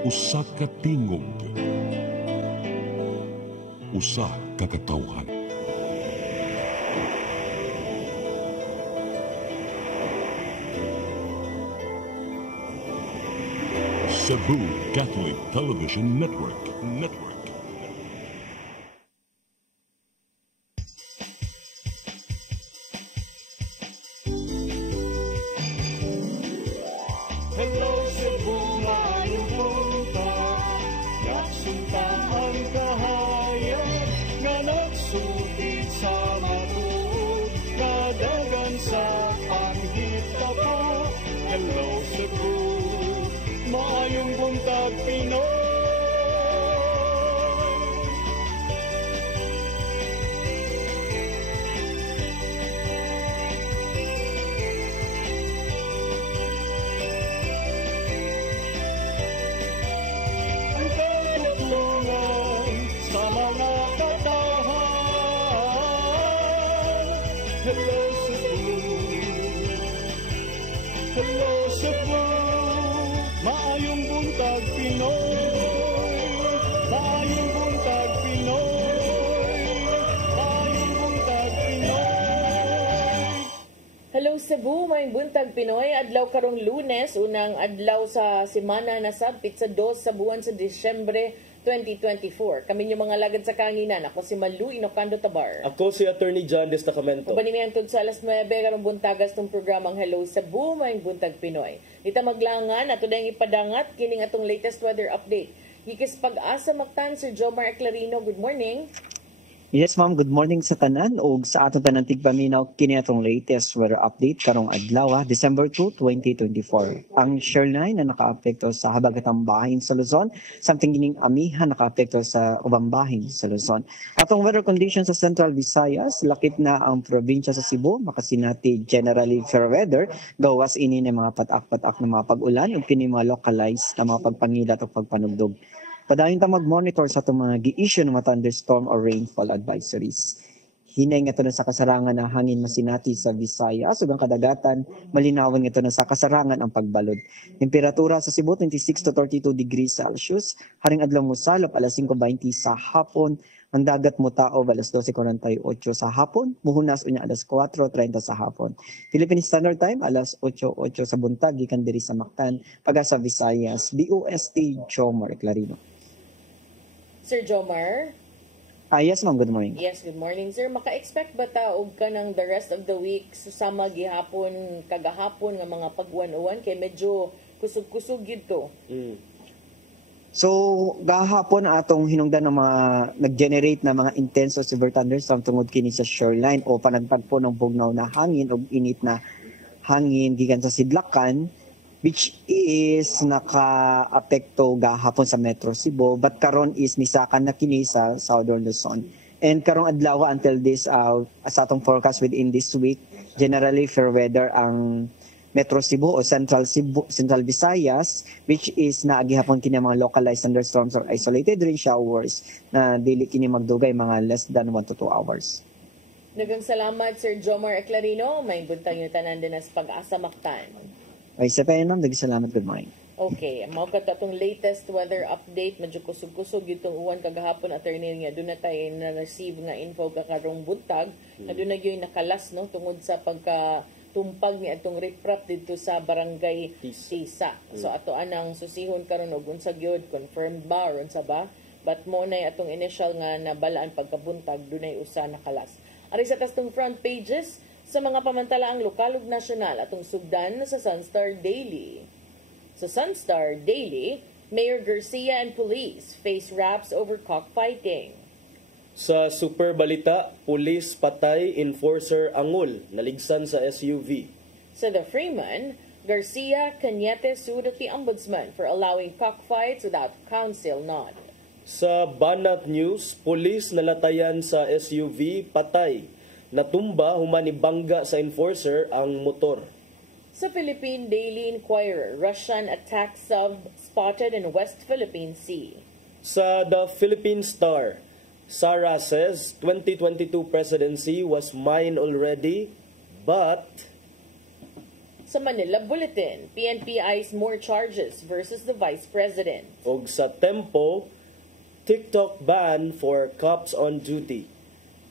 Usa ka tingog, usa ka katawhan. Cebu Catholic Television Network. Hello Cebu, maayong punta. Nagsunta ang kahayan nga nagsulit sa matuod, kadagan sa panghitabo. Hello Cebu, maayong buntag Pinoy. Ang katutulungan sa mga katahan. Hello Cebu, hello Cebu, maayong buntag Pinoy, maayong buntag Pinoy, maayong buntag Pinoy. Hello Cebu, may buntag Pinoy. Adlaw karong Lunes, unang adlaw sa semana na sabit sa 2 sa buwan sa Disyembre 2024. Kami yung mga lagad sa kanginan. Ako si Malu Inocando Tabar. Ako si Attorney John Destacamento. Kabanimihan sa alas 9 karong buntagas ng programang Hello Cebu, may buntag Pinoy. Dita maglangan, ato na yung ipadangat, kining atong latest weather update. Hikis pag-asa Mactan, Sir Jomar Eclarino, good morning. Yes ma'am, good morning sa tanan ug sa atong tanan tigpaminaw kini atong latest weather update karong adlaw, December 2, 2024. Ang shoreline na nakaapekto sa habagatang bahin sa Luzon, samtang gining amihan nakaapekto sa ubang bahin sa Luzon. Atong weather conditions sa Central Visayas, lakip na ang probinsya sa Cebu, makasinati generally fair weather, gawas ini ng mga patak-patak ng mga pag-ulan ug kini mga localized na mga pagpangilat o pagpanugdog. Padayon ta mag-monitor sa itong mga gi-issue ng mga thunderstorm or rainfall advisories. Hinay nga ito na sa kasarangan na hangin masinati sa Visayas ug ang kadagatan, malinawan nga ito na sa kasarangan ang pagbalod. Temperatura sa Cebu 26 to 32 degrees Celsius, haring adlaw mosalop alas 5:20 sa hapon, ang dagat mo tao alas 12:48 sa hapon, muhunas unya alas 4:30 sa hapon. Philippine Standard Time alas 8:08 sa buntag gikan diri sa Mactan, Pag-asa Visayas, BOST Jomar Eclarino. Sir Jomar? Yes ma'am, good morning. Yes, good morning sir. Maka-expect ba ta og ka ng the rest of the week susama gihapon, kagahapon nga mga pagwan-uwan kay medyo kusog-kusog yun to? So, gahapon atong hinungdan ng mga nag-generate na mga intense or severe thunderstorm tungod kini sa shoreline o panagtagpo ng bugnaw na hangin o init na hangin gikan sa sidlakan, which is naka-apekto gahapon sa Metro Cebu, but karon is misakan na kini sa Southern Luzon. And karong adlaw until this, sa atong forecast within this week, generally fair weather ang Metro Cebu o Central Visayas, which is naagihapon kini mga localized thunderstorms or isolated rain showers na dili kini magdugay mga less than 1 to 2 hours. Nagang salamat Sir Jomar Eclarino. May buntang yung tanan din as Pag-asa Mactan. Ay, sa pa ma'am, salamat, good morning. Okay, mao ka itong latest weather update, medyo kusog-kusog itong uwan kagahapon, attorney nga, doon na tayo na-receive nga info kakarong buntag, na doon na yung nakalas, no, tungod sa pagkatumpag ni atong riprap dito sa barangay Tisa. So ato anang susihon karon og unsa gyud confirmed ba or unsa ba, but mo na atong initial nga nabalaan pagkabuntag, doon ay usa nakalas. Ari sa tastong front pages, sa mga pamantalaang lokal ug nasyonal atong sugdan sa Sunstar Daily. Sa Sunstar Daily, Mayor Garcia and police face raps over cockfighting. Sa Super Balita, pulis patay enforcer angol naligsan sa SUV. Sa The Freeman, Garcia Cañete sued at the ombudsman for allowing cockfights without counsel nod. Sa Banat News, pulis nalatayan sa SUV patay. Natumba humani bangga sa enforcer ang motor. Sa Philippine Daily Inquirer, Russian attack sub spotted in West Philippine Sea. Sa The Philippine Star, Sara says 2022 presidency was mine already, but... Sa Manila Bulletin, PNP eyes more charges versus the Vice President. Og sa Tempo, TikTok ban for cops on duty.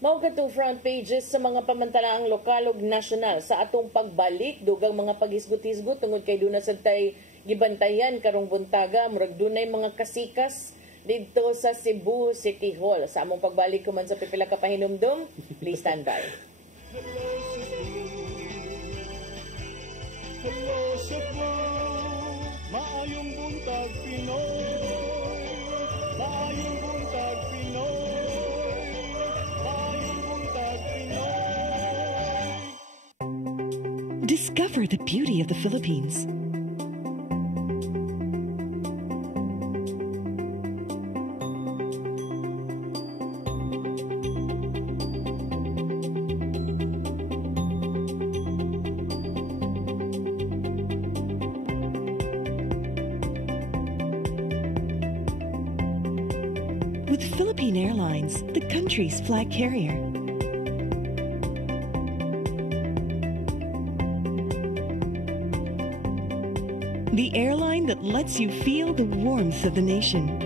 Mao katong front pages sa mga pamantalaang lokal ug nasyonal sa atong pagbalik dugang mga paghisgot-hisgot tungod kay duna sad tay gibantayan karong buntaga murag dunay mga kasikas didto sa Cebu City Hall. Sa among pagbalik kuman sa pipila ka pahinumdum, please stand by. Hello Cebu, maayong buntag Pinoy, maayong buntag Pinoy, maayong buntag Pinoy. Discover the beauty of the Philippines. With Philippine Airlines, the country's flag carrier. The airline that lets you feel the warmth of the nation.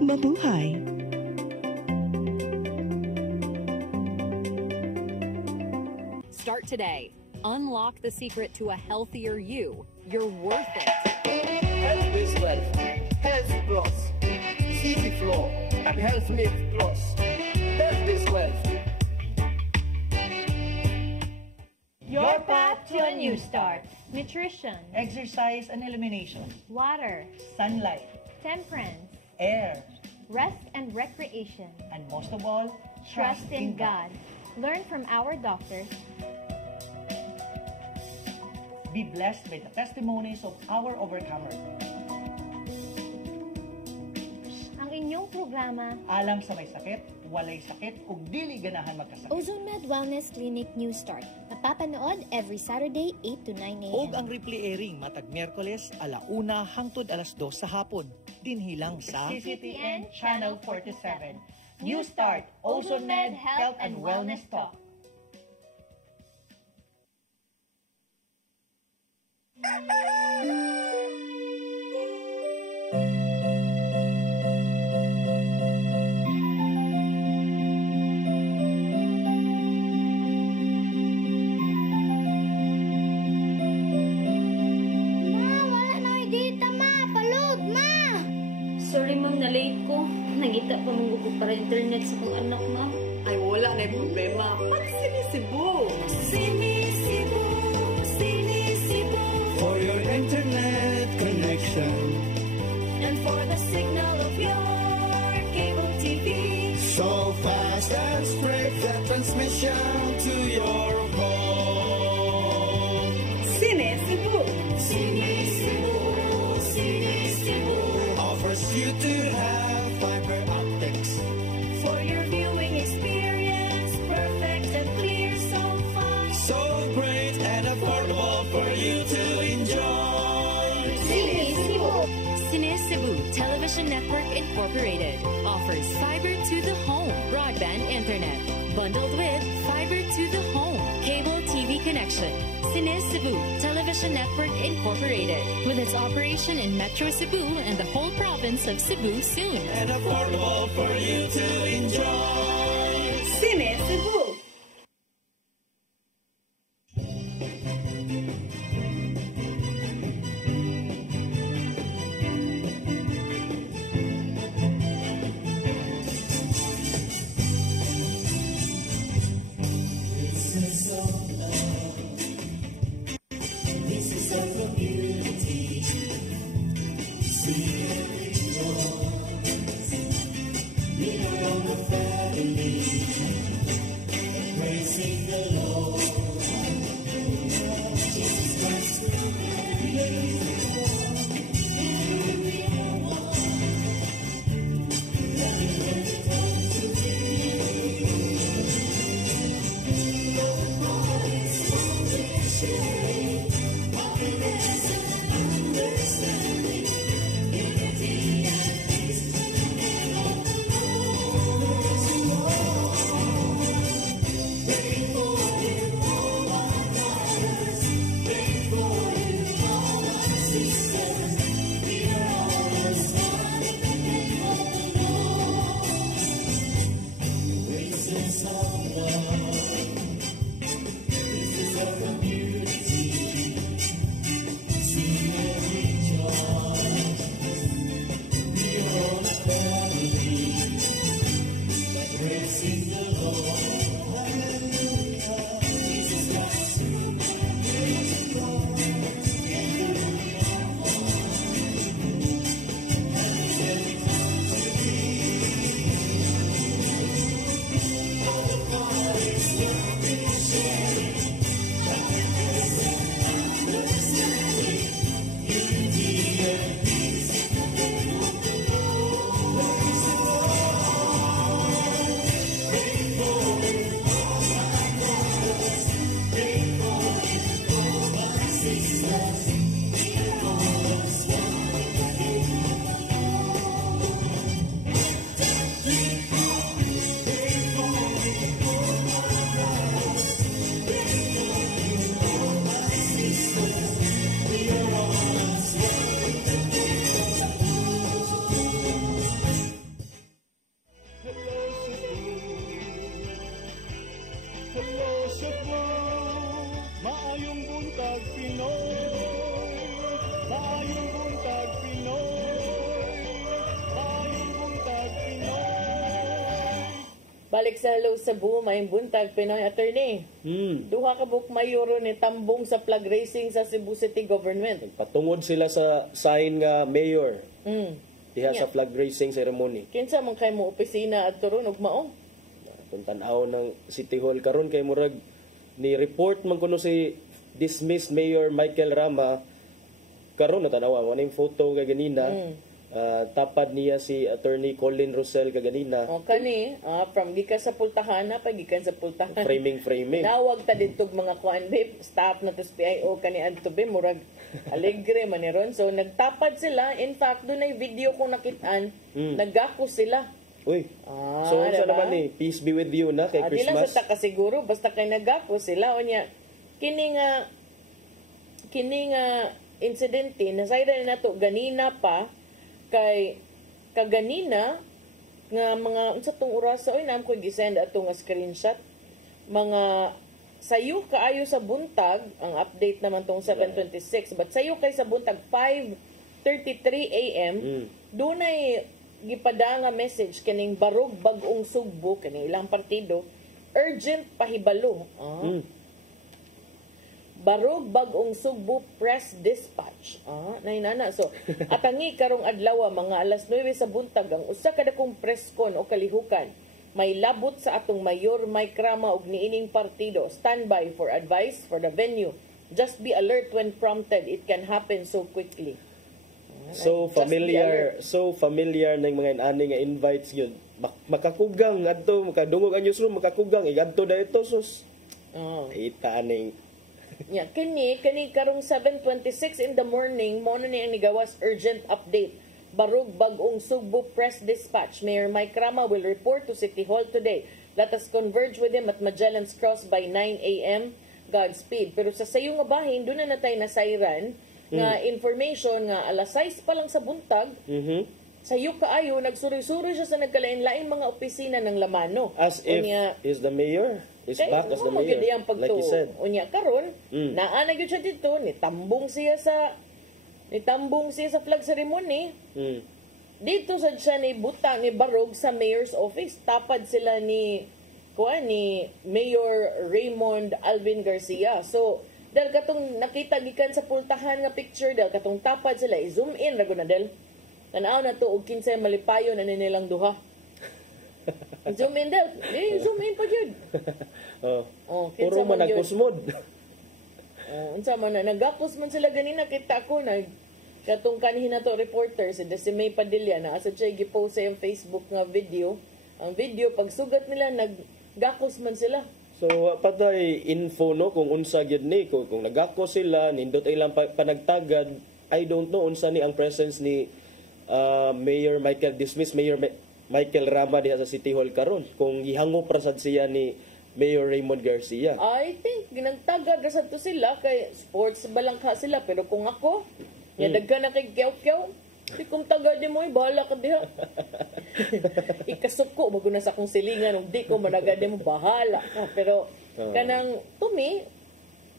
Mabuhay! Start today. Unlock the secret to a healthier you. You're worth it. Health is wealth. Health plus. Easy flow. And Health Mix Plus. Health is wealth. Your path to a new start. Nutrition, Exercise and elimination. water, Sunlight. temperance, Air. rest and recreation. And most of all, Trust in God. Learn from our doctors. Be blessed by the testimonies of our overcomers. Ang inyong programa, Alang sa may sakit, walay sakit, ug dili ganahan magkasakit. OzoneMed Wellness Clinic New Start. Napapanood every Saturday 8 to 9 a.m. Og ang replay airing matag Miyerkules 1:00 hangtod 2:00 sa hapon. Dinhilang sa CCTN Channel 47. New Start, OzoneMed Health and Wellness Talk. Sorry ma'am, na-late ko. Nangita pa mong para internet sa kong anak ma'am. Ay, wala na yung problema. Pag-sinisibo! Sinisibo, sinisibo. For your internet connection. And for the signal of your cable TV. So fast and straight the transmission to your home. Sinisibo! Sinisibo, sinisibo. Offers you to have fiber optics. For your viewing experience, perfect and clear so fast. So great and affordable for you to enjoy. Sinisibo. Cine Cebu Television Network Incorporated offers fiber to the home broadband internet bundled with fiber to the home cable TV connection. Cine Cebu Television Network Incorporated with its operation in Metro Cebu and the whole province of Cebu soon. And affordable for you to enjoy. Cine Cebu! Balik sa Hello Cebu, may buntag Pinoy attorney. Duha ka buk mayoro ni tambong sa flag racing sa Cebu City Government. Patungod sila sa sign nga mayor. Diha sa flag racing ceremony. Kinsa man kay mo opisina at turon ug mao? Kung tan-aw ng City Hall karon kay murag ni report man kuno si dismissed Mayor Michael Rama karon na tanawa mo ning photo kay ganina. Tapad niya si Attorney Colin Rosel kaganina. O kani, from gikan sa pultahan na pagikan sa pultahan. Framing. Nawag ta dito mga kuan babe, staff na tos PIO kani adto be murag alegre man ni ron. So nagtapad sila. In fact, doon ay video ko nakitaan, naggako sila. Uy. So unsa naman ni peace be with you na kay Christmas. Di lang sa kasiguro basta kay naggako sila unya kini nga insidente nasayra na nato ganina pa kay kaganina nga mga unsa tong oras oy nam ko gisend ato nga screenshot mga sayo kaayo sa buntag ang update naman tong 7:26 but sayo kay sa buntag 5:33 AM dunay gipada nga message kaning barog bag-ong Sugbo kani ilang partido urgent pahibalo Barog bag-ong Sugbo Press Dispatch. Nainana. So, atangi karong adlaw mga alas 9 sa buntag ang usa ka dakong preskon o kalihukan. May labot sa atong Mayor Mike Rama ug niining partido. Standby for advice for the venue. Just be alert when prompted. It can happen so quickly. So familiar ng mga inani nga invites yun. Makakugang adto, makadungog ang newsroom, makakugang igadto da ito sus. Ita aning kani karong 7:26 in the morning mo na ni ang nigawas urgent update. Barog bag-ong Sugbo Press Dispatch. Mayor Mike Rama will report to City Hall today. Let us converge with him at Magellan's Cross by 9 a.m. Godspeed. Pero sa sayo nga bahin, doon na natay nasayran nga information nga alas 6 pa lang sa buntag. Sayo kaayo, nagsuri-suri siya sa nagkalain-laing mga opisina ng Lamano. As if is the mayor is back as the mayor. Like you said. Unya karon, naana gyud siya dito, nitambong siya sa flag ceremony. Dito sad siya ni butang ni barog sa mayor's office. Tapad sila ni Mayor Raymond Alvin Garcia. So, dahil katong nakita gikan sa pultahan nga picture, dahil katong tapad sila, i-zoom in rago na dahil tanaw na to og kinsay malipayon na nilang duha. Zoom in daw. Zoom in pa gyud. Puro man nagkusmod. Unsa man na nagakos man sila ganina kita ko katong kanhin na to reporter si Decimay Padilla na asa siya gi-post sa Facebook nga video. Ang video pagsugat nila naggakos man sila. So patay info no kung unsa gyud ni kung nagakos sila nindot ilang panagtagad. I don't know unsa ni ang presence ni Mayor Michael Michael Rama diha sa City Hall karon kung gihangop ra sad siya ni Mayor Raymond Garcia. I think ginagtagad ra sad to sila kay sports balangka sila pero kung ako daghan na kay kyaw-kyaw di kong tagad mo bahala ka diha. Ikasuko maguna sa akong silingan ug di ko managad mo bahala ka pero kanang to me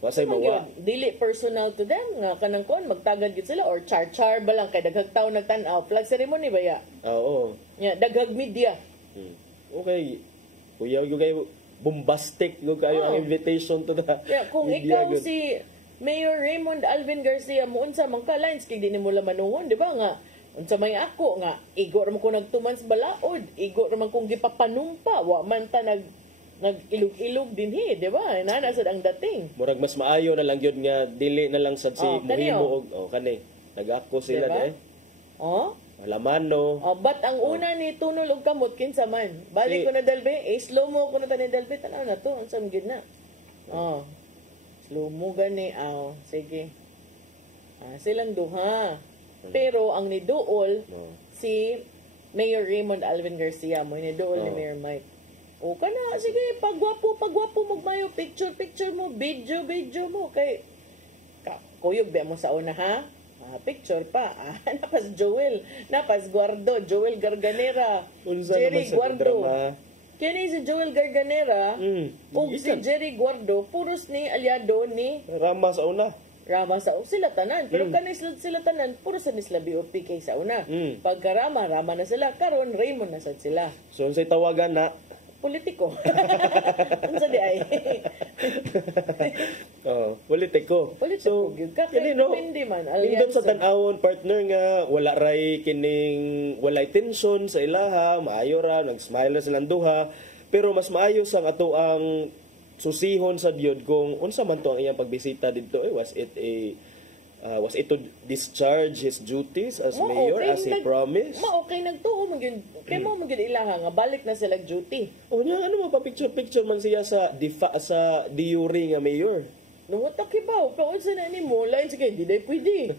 wasay mawa. Dili personal to them nga kanang kon magtagad gyud sila or char-char ba lang kay daghang tawo nagtan-aw flag ceremony ba ya? Oo. Daghang media. Okay. Kuya yung kayo bombastic no kayo ang invitation to the kung media, ikaw si Mayor Raymond Alvin Garcia mo unsa man ka lines kay dinhi mo lamanuhon di ba nga unsa may ako nga igo ra man ko nagtuman sa balaod igo ra man kong gipapanumpa wa man ta nag-ilog-ilog dinhi di ba nana sad ang dating murag mas maayo na lang gyud nga dili na lang sad si mohimo og kani nagako sila diba? Lamano. But ang una ni tunol og kamot kinsa man. Balik ko na dalbe, slow mo ko na tani dalbe tanaw na to, unsam gyud na. Slow mo gani sige. Silang duha. Pero ang niduol si Mayor Raymond Alvin Garcia mo, niduol ni Mayor Mike. O kana sige, pagwapo magmayo picture mo, video mo kay kuyog ba mo sa una ha? Picture pa. Napas Joel Guardo, Joel Garganera, Jerry Guardo. Kini si Joel Garganera ug si Jerry Guardo, puros ni aliado ni Rama sa una. Sila tanan. Pero kanay sila tanan, puros sa sila BOP kay sa una. Pagka Rama na sila. Karon Raymond na sad sila. So unsay tawagan na politiko. Unsa di ay? Politiko. Politiko gyud ka kay hindi man Nindot sa tan-awon partner nga wala ray kining walay tension sa ilaha, maayo ra nag-smile na silang duha, pero mas maayo sang ato ang susihon sa Diod kung unsa man to ang iyang pagbisita didto was it to discharge his duties as mayor as he promised? Okay nagtuo man gyud kay mo gyud ilaha nga balik na sila duty. Unya ano mo pa picture man siya sa diuri nga mayor. Nungutak kibaw, kaunsa na ni mo, lain sige, di day pwede.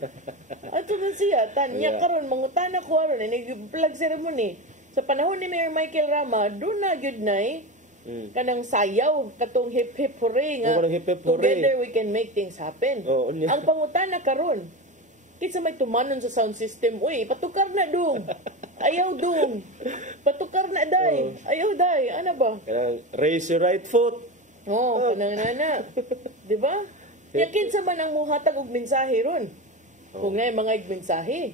Ato man siya, tanya karon mangutana ko aron, nag-flag ceremony. Sa panahon ni Mayor Michael Rama, doon na gyud nay kanang sayaw, katong hip-hip hooray nga, together we can make things happen. Ang pangutana karon, kitsa may tumanon sa sound system, uy, patukar na dong. Ayaw dong. Patukar na day. Ayaw day. Ano ba? Raise your right foot. Kanang nana. Di ba? Yakin sa man ang muhatag og mensahe ron. Kung na mga mensahe.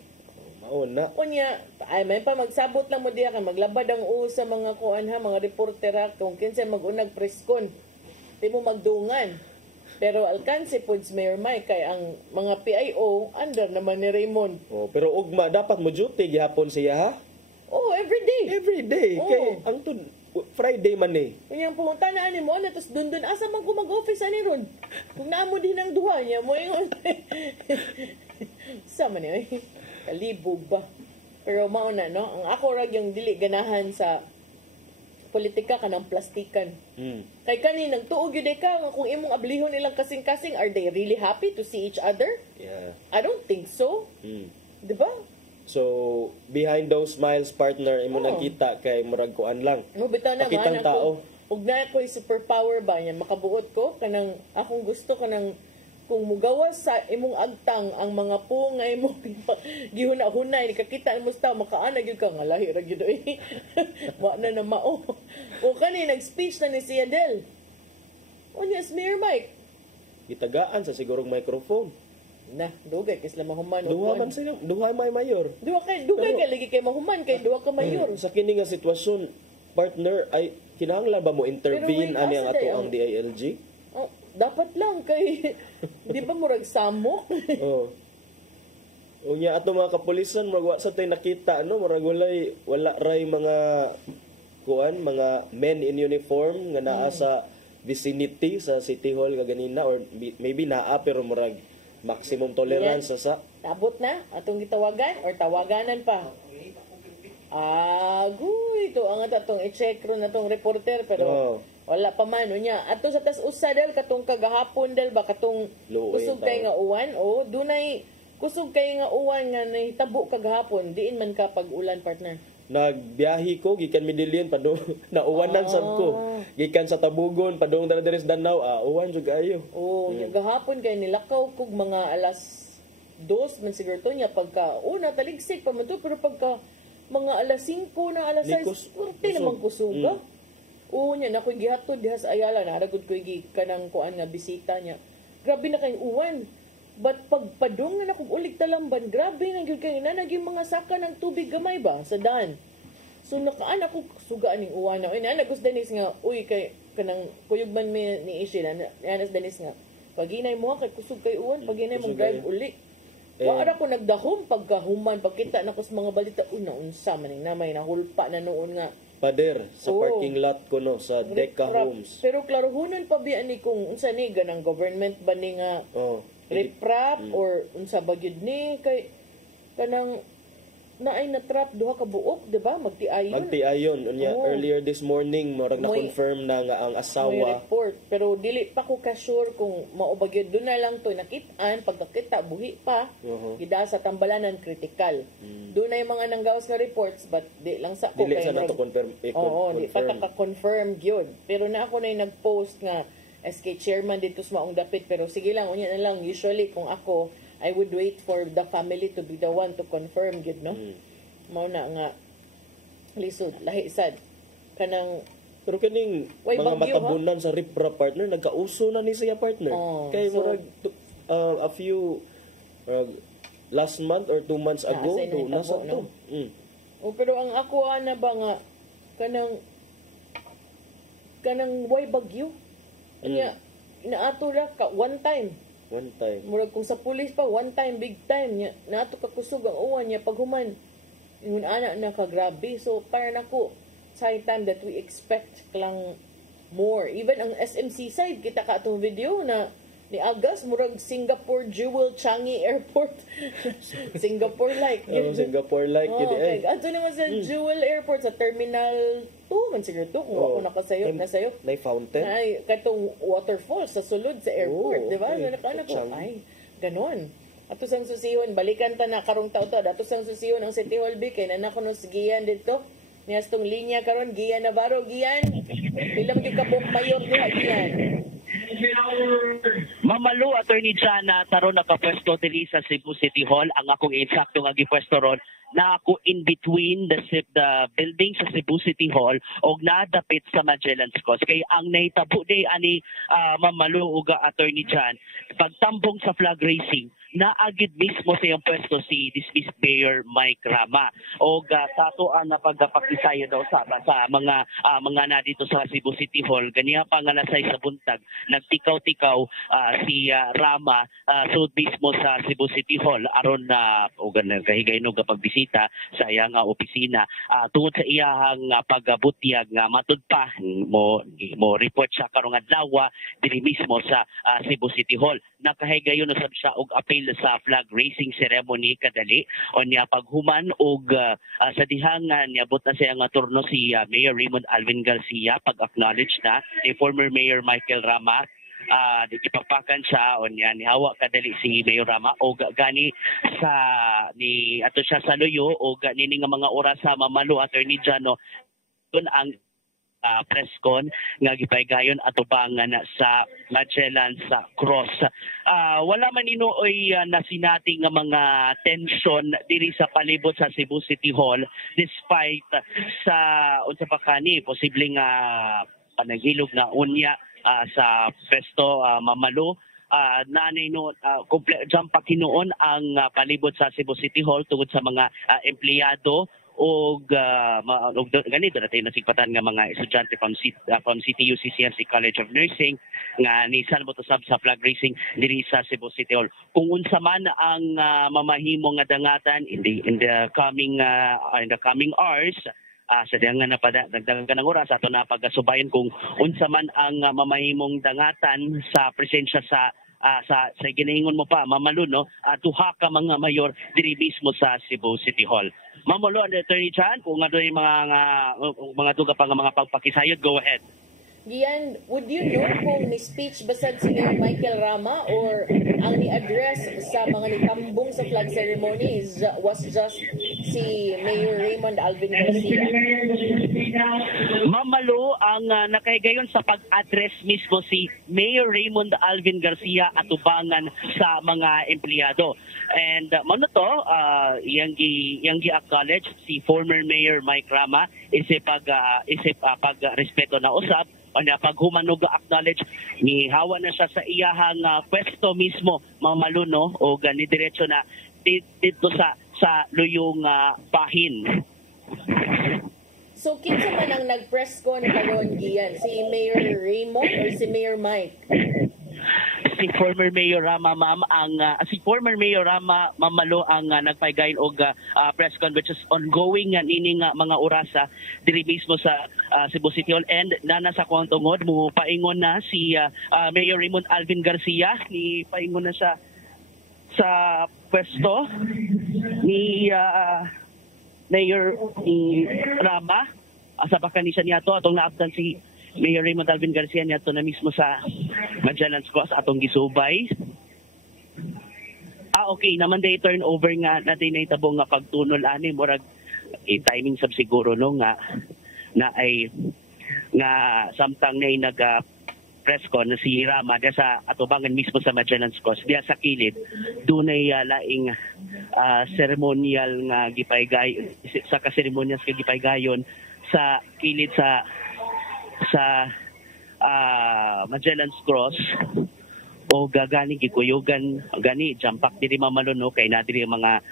Mauna. Unya, ay may pa magsabot lang mo diya ka maglabad ang sa mga kuan ha, mga reporter ha, kung kinsa mag-unag preskon. Di mo magdungan. Pero alkansi pod si Mayor Mike kay ang mga PIO under naman ni Raymond. Pero ugma dapat mo duty gihapon siya ha? Every day. Every day. Kay ang Friday man eh. Yung pumunta na ani mo, tapos dun asa man ko mag-office ani ron. Kung naamo din ang duha niya mo ingon. Sama niya kalibog ba. Pero mao na no, ang ako rag yung dili ganahan sa politika kanang plastikan. Kay kani nagtuog gyud ka nga kung imong ablihon ilang kasing-kasing, are they really happy to see each other? Yeah. I don't think so. Di ba? So, behind those smiles, partner, imo nang kita kay murag kuan lang. Bitaw na Pakitang tao. Ug na ko superpower ba niya makabuot ko kanang akong gusto kanang kung mugawas sa imong agtang ang mga pung nga imong gihuna-hunay nikakita mo sa makaana gyud ka nga lahi ra gyud oy. Wa na mao. O kani nag-speech na ni si Adel. Unya Mayor Mike. Gitagaan sa sigurong microphone. Dugay kay sila mahuman. Duha may mayor. Dugay kay lagi kay mahuman kay duha ka mayor. Sa kini nga sitwasyon, partner, ay kinahanglan ba mo intervene ani ang ato ang DILG? Dapat lang kay di ba murag samok? Unya ato mga kapulisan murag sa tay nakita murag wala ray mga mga men in uniform nga naa sa vicinity sa City Hall kaganina or maybe naa pero murag maximum tolerance sa Tabot na atong gitawagan or tawaganan pa. Ito ang atong i-check ron atong reporter pero wala pa man unya. Ato sa tas usa dal katong kagahapon dal ba katong kusog kay nga uwan dunay kusog kay nga uwan nga nahitabo kagahapon diin man ka pag ulan partner. Nagbiyahe ko gikan Midillion padung nauwanan sad ko. Gikan sa Tabugon padung dara sa Danau uwan jud ayo. Gahapon kay nilakaw kog mga alas 2 man siguro to nya pagka una taligsik pa man to pero pagka mga alas 5 na alas 6 kurti naman kusuga. Nya na ko'y gihatod diha sa Ayala na haragod ko'y kanang kuan nga bisita niya. Grabe na kay uwan. But pagpadung na kog ulig talamban, grabe na gyud kay nanag yung mga saka ng tubig gamay ba sa daan. So nakaan ako sugaan ning uwan na. Ana Gus Dennis nga kay kanang kuyog man ni Ishi na Anas Dennis nga. Paginay mo kay kusog kay uwan, paginay mo drive uli. Wa ko nagdahom pagkahuman pagkita na ko sa mga balita unsa man ning namay nahulpa na noon nga pader sa parking lot ko sa Deca Homes. Pero klarohunon pa biya ni kung unsa ni ganang government ba ni nga riprap or unsa ba gyud ni kay kanang naay na trap duha ka buok, di ba? Magtiayon. Unya earlier this morning morag na confirm na nga ang asawa. May report pero dili pa ko ka sure kung mao ba gyud do na lang to nakit-an pagkakita buhi pa. Gida sa tambalanan critical. Do na yung mga nanggawas nga reports but di lang sa ko dili sa nato confirm. Di pa ka-confirm gyud. Pero na ako na nag-post nga SK chairman dito sa maong dapit pero sige lang unya na lang usually kung ako I would wait for the family to be the one to confirm gid no. Mao na nga lisod lahi sad kanang pero kining mga matabunan sa ripra partner nagkauso na ni siya partner. Kay murag a few last month or 2 months ago nasa to. Pero ang ako ana ba nga kanang kanang way bagyo. Anya naato ra ka one time. Murag kung sa pulis pa one time big time nya naato ka kusog ang uwan niya paghuman. Ingon ana na ka grabe. So para nako sa time that we expect lang more. Even ang SMC side kita ka atong video na ni Agas murag Singapore Jewel Changi Airport. Singapore like. Singapore like okay. Ato naman sa Jewel Airport sa Terminal 2 man siguro to kung ako nakasayop na sayo. May fountain. Ay katong waterfall sa sulod sa airport, di ba? Nakana ko ay ganon. Ato sang susihon balikan ta na karong taon to. Ato sang susihon ang City Hall B kay na nakuno giyan dito. Niyas tong linya karon Gian Navarro Gian. Pilang di ka buok mayor diha Gian. Mamalo, Attorney Jana, taron nakapwesto dili sa Cebu City Hall. Ang akong insakto nga gipwesto ron na ako in between the building sa Cebu City Hall o nadapit sa Magellan's Cross. Kaya ang nahitabo day ani Mamalo uga Attorney Jan, pagtambong sa flag racing, naagid mismo sa iyong pwesto si dismissed Mayor Mike Rama. O tatuan na pagpakisayo daw sa mga na dito sa Cebu City Hall. Ganiya pa nga nasay sa buntag, nagtikaw-tikaw si Rama so mismo sa Cebu City Hall aron na kahigayno nga pagbisita sa iyang opisina. Tungod sa iyahang pagbutyag nga matud pa mo report siya karong adlaw dili mismo sa Cebu City Hall. Nakahigayon na sab siya og appeal sa flag racing ceremony kadali o niya paghuman og sa dihang niabot na siya nga turno si Mayor Raymond Alvin Garcia pag-acknowledge na ni former Mayor Michael Rama. Ipagpakan siya o niya nihawa kadali si Mayor Rama o gani sa ni ato siya sa luyo o gani nga mga oras sa Mamalo Attorney Jano doon ang presscon nga gipaygayon atubangan sa Magellan's Cross. Wala man inooy nasinati nga mga tension diri sa palibot sa Cebu City Hall despite sa unsa pa kani posibleng panaghilog na unya sa Festo Mamalo. Nanay no jump pa kinuon ang palibot sa Cebu City Hall tungod sa mga empleyado og ganito natin nasigpatan nga mga estudyante from CTU CCMC College of Nursing nga ni salmo to sab sa flag racing diri sa Cebu City Hall. Kung unsa man ang mamahimo nga dangatan in the coming hours sa diyan nga dagdagan ka ng oras ato na pagasubayan kung unsa man ang mamahimong dangatan sa presensya sa ginaingon mo pa Mamalo no tuha ka mga mayor diri mismo sa Cebu City Hall. Mamalo and Attorney Chan kung ano yung mga tuga pa nga mga pagpakisayod, go ahead. Gian, would you know kung ni-speech basad si Mayor Michael Rama or ang ni-address sa mga nitambong sa flag ceremony was just si Mayor Raymond Alvin Garcia? Mamalo, ang nakahigayon sa pag-address mismo si Mayor Raymond Alvin Garcia at ubangan sa mga empleyado. And mano to, yang gi-acknowledge si former Mayor Mike Rama isip pag-respeto na usap o na paghumanog acknowledge ni hawa na siya sa iyahang pwesto mismo Mamalo no o gani diretso na dito sa luyong bahin. So kinsa man ang nag-press con karon Gian, si Mayor Raymond or si Mayor Mike? Si former Mayor Rama si former Mayor Rama Mamalo ang nagpaygayon og press con which is ongoing nining mga orasa diri mismo sa Cebu City Hall and nana sa kuwantungod mo paingon na si Mayor Raymond Alvin Garcia ni paingon na siya sa pwesto ni Mayor Rama asa pa kanisa niyato atong naabtan si Mayor Raymond Alvin Garcia niyato na mismo sa Magellan's Cross atong gisubay. Okay naman day turnover nga natin na itabo nga pagtunol ani murag timing sab siguro no nga na ay nga samtang nay nag press con na si Rama dia sa atubangan mismo sa Magellan's Cross dia sa kilid dunay laing ceremonial nga gipaygayon sa ka-ceremonials nga gipaygayon sa kilid sa Magellan's Cross o gani gikuyogan gani jampak diri Mamalo no kay na diri mga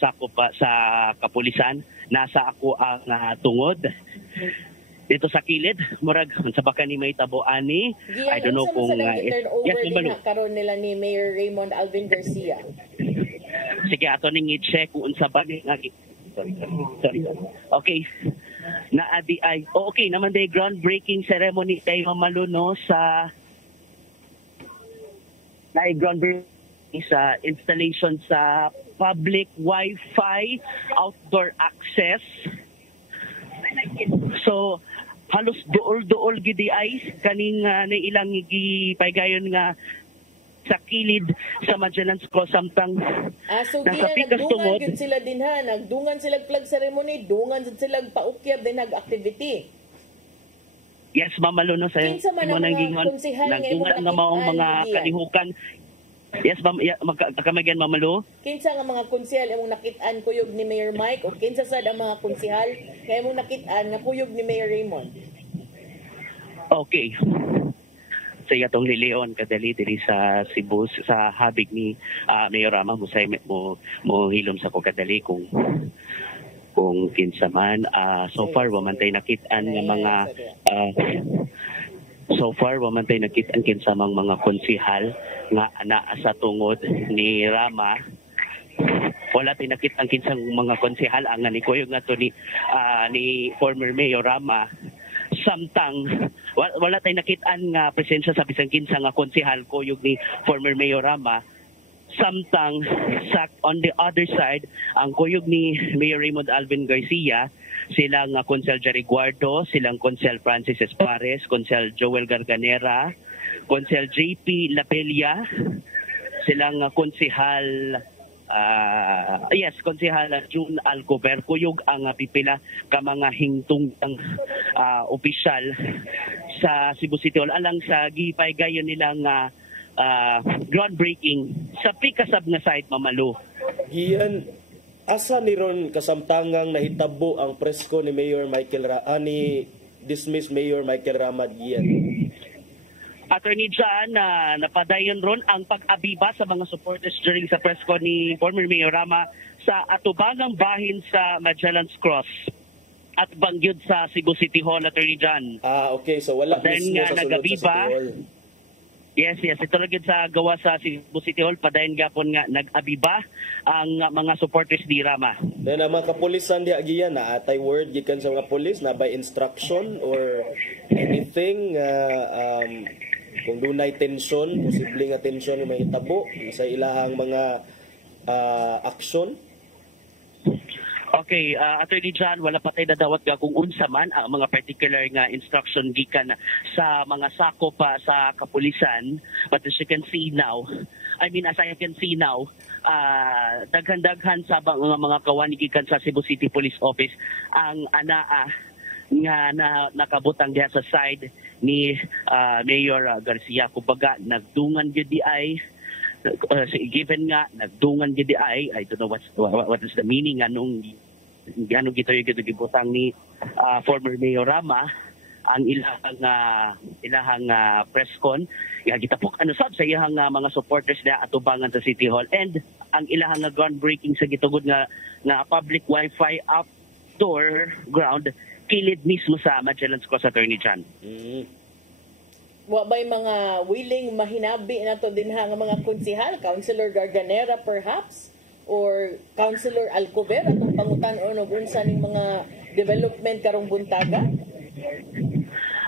sakop sa kapulisan nasa ako ang tungod dito sa kilid, murag sa baka ni may tabo ani. I don't know kung turn over yes, din na karon nila ni Mayor Raymond Alvin Garcia. Sige, ato ning i-check kung unsa ba nga. Sorry. Okay. Naadi ay okay naman day groundbreaking ceremony kay Mamaluno sa groundbreaking sa installation sa public Wi-Fi outdoor access. So halos duol gidi ay kaning ilang gipaygayon nga sa kilid sa Magellan's Cross samtang so nagdungan gid sila dinha, nagdungan sila flag ceremony, dungan sila paukyab din activity. Yes, Mamaluno sa mo nang gingon nagdungan nga maong mga kalihukan. Yes, magkamagyan Mamalu. Kinsa nga mga konsehal imong nakit-an kuyog ni Mayor Mike o kinsa sad ang mga konsehal nga imong nakit-an nga kuyog ni Mayor Raymond? Okay. Sa atong Leon kadali diri sa Cebu sa habig ni Mayor Rama mo hilom sa ko kadali kung kinsa man so far wamantay nakit-an nga mga kinsa mang mga konsehal nga anaa sa tungod ni Rama. Wala tay nakit-an kinsang mga konsehal ang ni kuyo nga to ni former Mayor Rama. Samtang wala tay nakit-an nga presensya sa bisan kinsa nga konsehal kuyog ni former Mayor Rama. Samtang sa on the other side ang kuyog ni Mayor Raymond Alvin Garcia, silang Konsel Jerry Guardo, silang Konsel Francis Espares, Konsel Joel Garganera, Konsel JP Lapelia, silang konsehal konsehal June Alcover kuyog ang pipila ka mga hingtong opisyal sa Cebu City Hall alang sa gipaygayon nilang groundbreaking sa pikasab nga site Mamalu. Giyan asa ni ron kasamtangang nahitabo ang presko ni Mayor Michael ni dismissed Mayor Michael Ramad giyan. Attorney John, napadayon ron ang pag-abiba sa mga supporters during sa presko ni former Mayor Rama sa atubangang bahin sa Magellan's Cross at bangyod sa Cebu City Hall, Attorney John. Okay. So wala mismo sa sulod sa City Hall. Yes. Ito lang sa gawa sa Cebu City Hall. Padayon gapon nga nag-abiba ang mga supporters ni Rama. Then ang mga kapulisan di agiyan na atay word gikan sa mga pulis na by instruction or anything kung dunay tensyon, posible nga tensyon nga mahitabo sa ilahang mga aksyon. Okay, Attorney John, wala pa tayo nadawat nga kung unsa man ang mga particular nga instruction gikan sa mga sakop sa kapulisan. But as I can see now, daghan-daghan sa mga kawani gikan sa Cebu City Police Office ang anaa nga nakabutang diha sa side ni Mayor Garcia. Kumbaga, nagdungan gyud di ay given nga nagdungan gyud di ay I don't know what is the meaning anong gito yung gibutang ni former Mayor Rama ang ilahang presscon gitapok sab sa iyang mga supporters na atubangan sa City Hall and ang ilahang groundbreaking sa gitugod nga public Wi-Fi outdoor ground kilid mismo sa Magellan's Cross, Attorney John. Wa ba'y mga willing mahinabi na to din nga mga konsehal, Councilor Garganera perhaps, or Councilor Alcover atong pangutan-on og unsa ning mga development karong buntaga?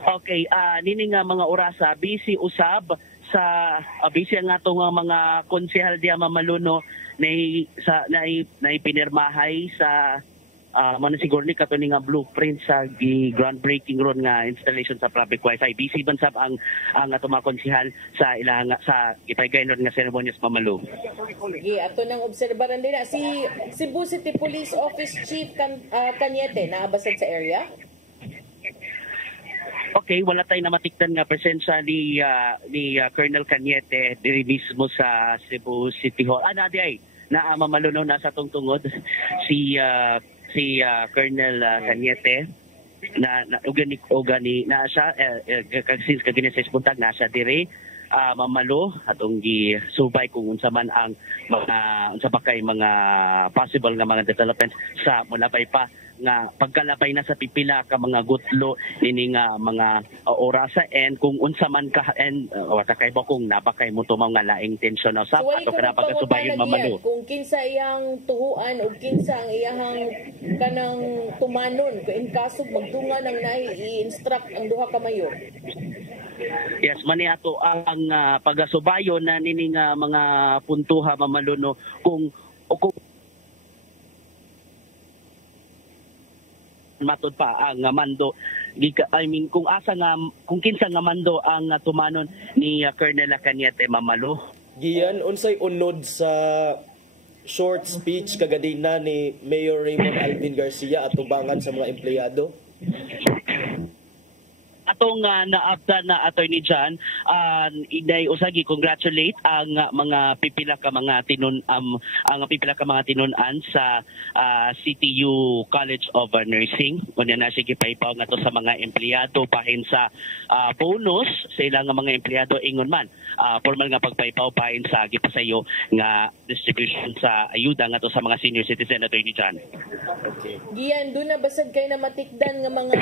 Okay, nini nga mga orasa busy usab sa busy ang atong mga konsehal diya Mamaluno na ipinirmahay sa siguro ni kato nga blueprint sa groundbreaking ron nga installation sa public Wi-Fi. Busy man sab ang ato mga konsehal sa ilang sa ipaygayon ron nga ceremonies Mamalu. Ato nang obserbaran din si Cebu City Police Office Chief Cañete naabasad sa area. Okay, wala tayo na matikdan nga presensya ni Colonel Cañete diri mismo sa Cebu City Hall. Di ay na Mamaluno na sa tungtungod si Colonel Cañete na organic na siya since kagina sa buntag na siya dire mamalo atong gisubay kung unsa man ang unsa pa kay mga possible nga mga developments sa mulabay pa nga pagkalabay na sa pipila ka mga gutlo ini nga mga orasa and kung unsa man ka and wata kay ba kung napakay mo tumaw nga laing tensyon na usap ato kana pagkasubayon mamalo kung kinsa iyang tuhuan o kinsa ang iyang kanang tumanon kung in kaso magtunga ng i-instruct ang duha ka mayor. Yes, mani ato ang pagasubayon na nini nga mga puntuha mamalo no kung matod pa ang mando kung kinsa nga mando ang tumanon ni Colonel Cañete mamalo. Giyan unsay unod sa short speech kagadina ni Mayor Raymond Alvin Garcia atubangan sa mga empleyado? Atong naabda na Attorney John, inday usagi congratulate ang mga pipila ka mga tinunan sa CTU College of Nursing. Unya na sige paipaw nga to sa mga empleyado pahin sa bonus sa ilang mga empleyado ingon man. Formal nga pagpaipaw pahin sa gipasayo nga distribution sa ayuda nga to sa mga senior citizen Attorney John. Okay. Giyan doon na basad kay na matikdan nga mga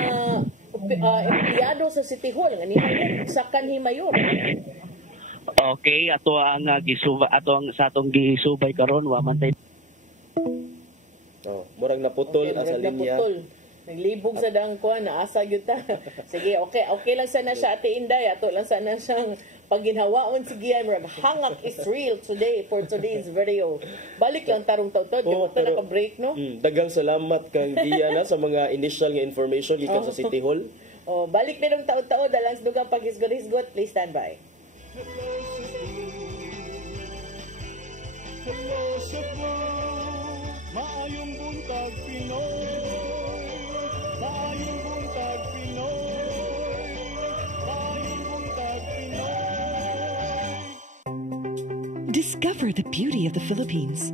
empleyado sa City Hall nga nihangop sa kanhi mayor. Okay, ato ang sa atong gisubay karon wa man tay. Murag naputol asa linya. Naglibog sa daang kuan naasa gyud ta. Sige, okay lang sana siya Ate Inday, ato lang sana siyang pagginhawaon sige hangak is real today for today's video. Balik lang tarong taw-taw, di mo ta naka-break no? Dagang salamat kang Diana sa mga initial nga information gikan sa City Hall. Balik na ng taon-taon dalang sa dugang paghisgot-hisgot. Please stand by. Hello Cebu, maayong buntag Pinoy, maayong buntag Pinoy, maayong buntag Pinoy. Discover the beauty of the Philippines.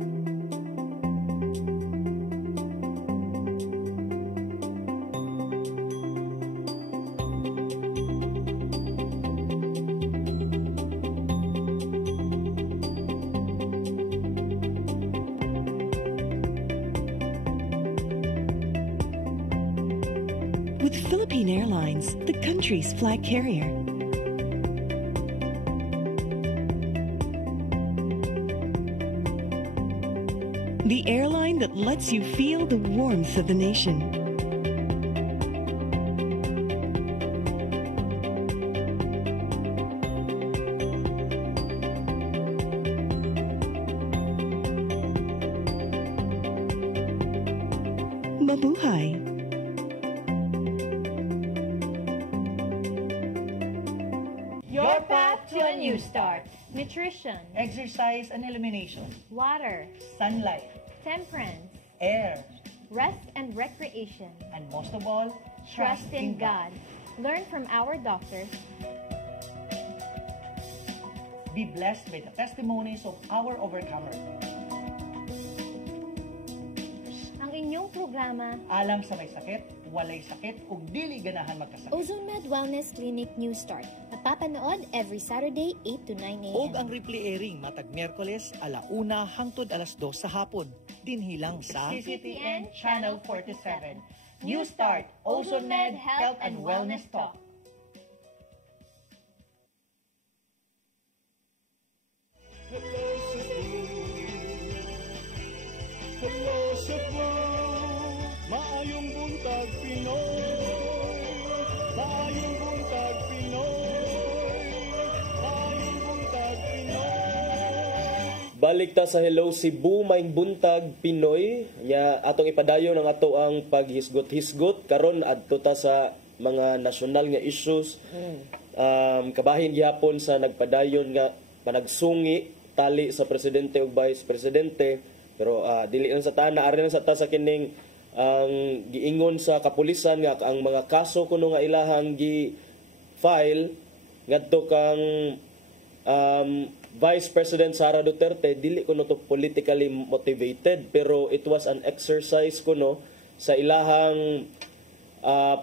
With Philippine Airlines, the country's flag carrier. The airline that lets you feel the warmth of the nation. Mabuhay! Your path to a new start. Nutrition, Exercise and elimination. water, Sunlight. temperance, Air. rest and recreation. And most of all, Trust in God. Learn from our doctors. Be blessed by the testimonies of our overcomer. Ang inyong programa, Alam sa may sakit, walay sakit, ug dili ganahan magkasakit. OzoneMed Wellness Clinic New Start. Napapanood every Saturday 8 to 9 a.m. Og ang replay airing matag Miyerkules 1:00 hangtod 2:00 sa hapon. Dinhi lang sa CCTN Channel 47. New Start, OzoneMed Health and Wellness Talk. Hello Cebu, maayong buntag Pinoy, maayong buntag Pinoy, maayong buntag Pinoy. Balik ta sa Hello Cebu, maing buntag Pinoy. Nya atong ipadayon ang ato ang paghisgot-hisgot karon adto ta sa mga nasyonal nga issues. Kabahin gihapon sa nagpadayon nga panagsungi tali sa presidente ug vice presidente, pero dili lang sa taana, ari lang sa ta sa kining ang giingon sa kapulisan nga ang mga kaso kuno nga ilahang gi-file ngadto kang Vice President Sara Duterte, dili kuno to politically motivated, pero it was an exercise kuno sa ilahang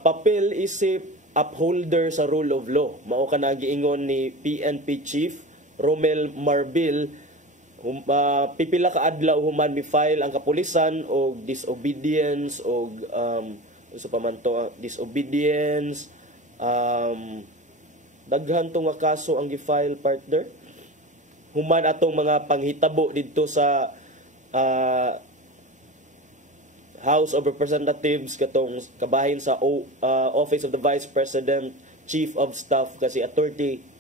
papel isip upholder sa rule of law. Mao ka na giingon ni PNP Chief Romel Marbil. Pipila ka adlaw human mi-file ang kapulisan og disobedience og disobedience, daghan to nga kaso ang gi-file, partner. Human atong mga panghitabo didto sa House of Representatives katong kabahin sa Office of the Vice President, Chief of Staff kasi Attorney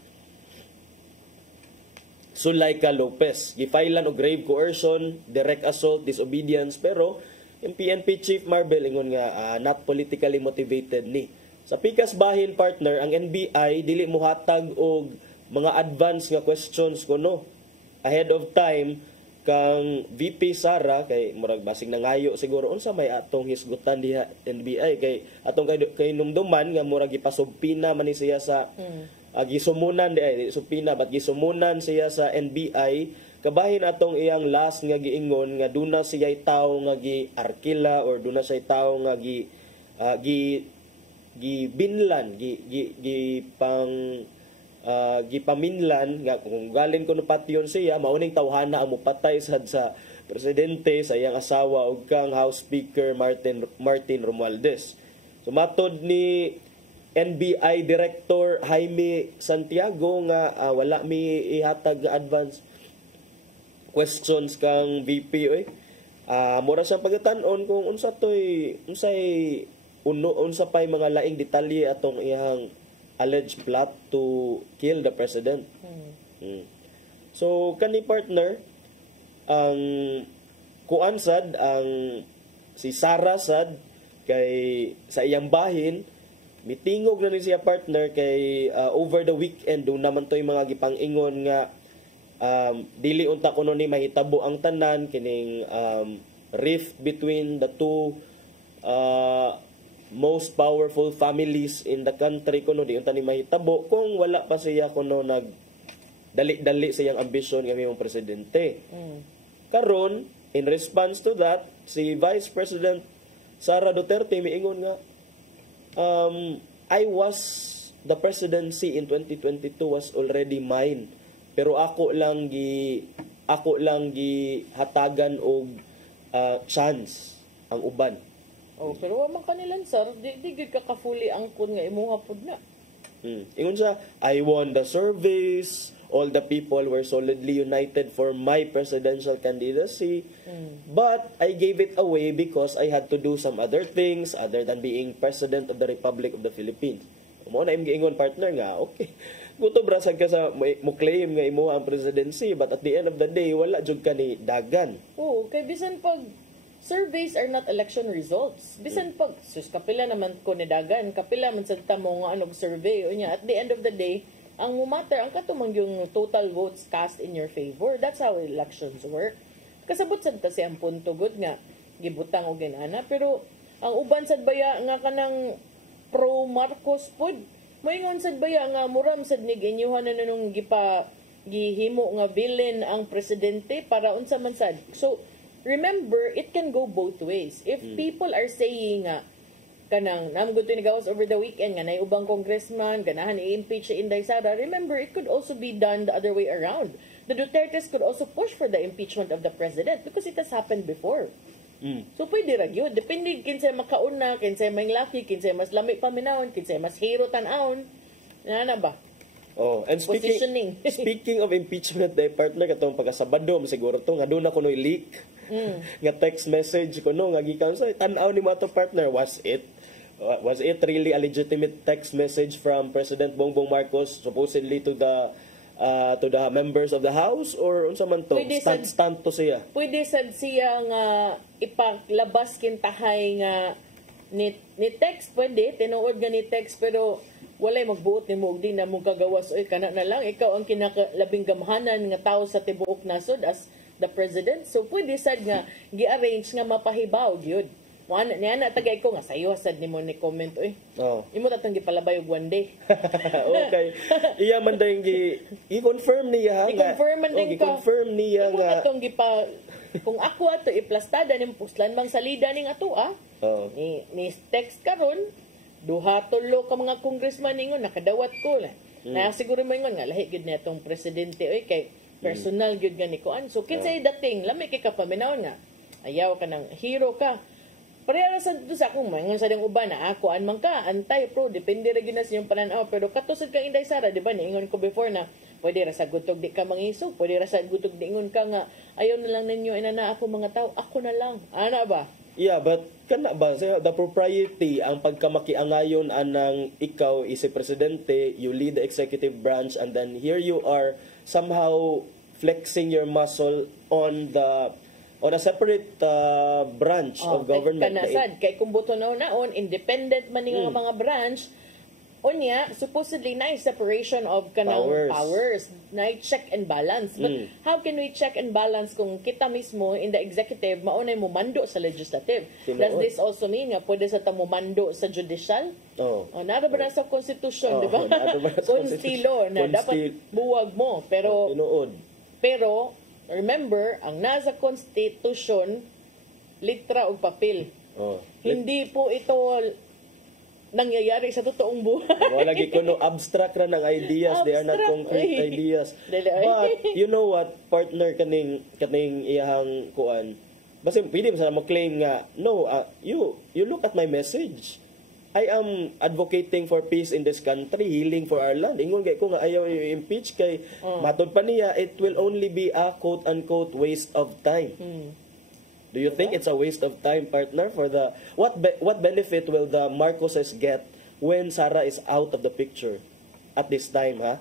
Sulaika Lopez. Gifailan og grave coercion, direct assault, disobedience, pero yung PNP Chief Marbil ingon nga not politically motivated ni. Sa pikas bahin, partner, ang NBI dili mohatag og mga advance nga questions kuno ahead of time kang VP Sara kay murag basig nangayo siguro unsa may atong hisgutan diha NBI kay atong kay numduman nga murag gipasubpina man ni siya sa gisumunan di subpina but gisumunan siya sa NBI kabahin atong iyang last nga giingon nga duna siya'y tawo nga giarkila or duna siya'y tawo nga gibinlan gipaminlan nga kung galing kuno patyon siya mauning tawhana ang mupatay sad sa presidente sa iyang asawa ug kang House Speaker Martin Romualdez. So matod ni NBI Director Jaime Santiago nga wala mi ihatag nga advance questions kang VP oy. Mura siyang pagatan-on kung unsa pay mga laing detalye atong iyang alleged plot to kill the president. So kani partner ang kuan sad ang si Sara sad kay sa iyang bahin mitingog na ni siya partner kay over the weekend do naman toy mga gipang-ingon nga dili unta kuno ni mahitabo ang tanan kining rift between the two most powerful families in the country kuno di unta ni mahitabo kung wala pa siya kuno nag dali-dali sa iyang ambisyon nga mimong presidente. Karon in response to that si Vice President Sara Duterte miingon nga I was the presidency in 2022 was already mine pero ako lang gi hatagan og chance ang uban. Pero wa man kanilang sir, di gid ka fully angkon nga imuha pud na. Ingon siya, I won the surveys, all the people were solidly united for my presidential candidacy, but I gave it away because I had to do some other things other than being President of the Republic of the Philippines. Mo na imong giingon partner nga, okay. Guto brasag ka sa mo claim nga imo ang presidency, but at the end of the day wala jud ka ni dagan. Kay bisan pag surveys are not election results. Bisan pag kapila naman ko ni dagan, kapila man sad ta mo nga anog survey unya at the end of the day ang matter ang katumang yung total votes cast in your favor. That's how elections work. Kasabot sad ta siyang punto good nga gibutang og ginana pero ang uban sad baya nga kanang pro Marcos pod moingon sad baya nga muram sad ni ginyuhan na nung gihimo nga villain ang presidente para unsa man sad. So remember, it can go both ways. If people are saying nga kanang namgud to ni gawas over the weekend nga nay ubang congressman ganahan i-impeach si Inday Sara, remember it could also be done the other way around. The Dutertes could also push for the impeachment of the president because it has happened before. So pwede ra gyud, depende kinsay makauna, kinsay may laki, kinsay mas lami paminawon, kinsay mas hero tan-awon. Nana ba? And speaking of impeachment, partner katong pagkasabado siguro to nga doon na kuno leak nga text message kuno nga gikan sa tan-aw ni mo to partner, was it really a legitimate text message from President Bongbong Marcos supposedly to the members of the House or unsa man to stand to siya? Pwede sad siya nga ipaglabas kintahay nga ni text, pwede tinuod nga ni text pero walay magbuot ni mo og di na mo kagawas oy kana na lang ikaw ang kinakalabing gamhanan nga tawo sa tibuok nasod as the president. So pwede sad nga gi-arrange nga mapahibaw gyud. Mo ana niya na tagay ko nga sayo sad nimo ni comment oy. Imo tatong gipalabay og one day. Okay. Iya man dayong i-confirm niya nga. I-confirm niya nga. Imo tatong kung ako ato iplastada ning puslan bang salida ning ato ni text karon duha tulo ka mga congressman ingon nakadawat ko na. Na siguro mo ingon nga lahi gid na itong presidente oy kay personal gyud gani kuan. So kinsay dating lami kay kapaminaw nga. Ayaw ka ng hero ka. Pareha sa dito sa akong mga sa ding uban na ako man ka antay pro depende ra gyud na sa iyong pananaw pero katusod kang Inday Sara di ba niingon ko before na pwede ra sa gutog di ka mangisog pwede ra sa gutog di ingon ka nga ayaw na lang ninyo inana ako mga tao ako na lang ana ba. Yeah, but kana ba the propriety ang pagkamakiangayon anang ikaw is a presidente, you lead the executive branch and then here you are somehow flexing your muscle on a separate branch of government. Kanasad kay kung buto naon independent man ning mga branch unya supposedly na separation of kanang powers na check and balance but how can we check and balance kung kita mismo in the executive maunay mo mando sa legislative? Does this also mean nga pwede sa tamo mando sa judicial? Nada ba na sa constitution, di ba? Konstilo na dapat buwag mo pero remember, ang nasa Constitution, litra o papel. Hindi po ito nangyayari sa totoong buhay. Wala lagi kuno abstract ra ng ideas, they are not concrete ideas. But you know what, partner kaning iyahang kuan. Basta pwede mo sana mo-claim nga, no, you look at my message. I am advocating for peace in this country, healing for our land. Ingon kay ko nga ayaw i-impeach kay matod pa niya, it will only be a quote-unquote waste of time. Do you think it's a waste of time, partner? For the what benefit will the Marcoses get when Sara is out of the picture at this time, ha?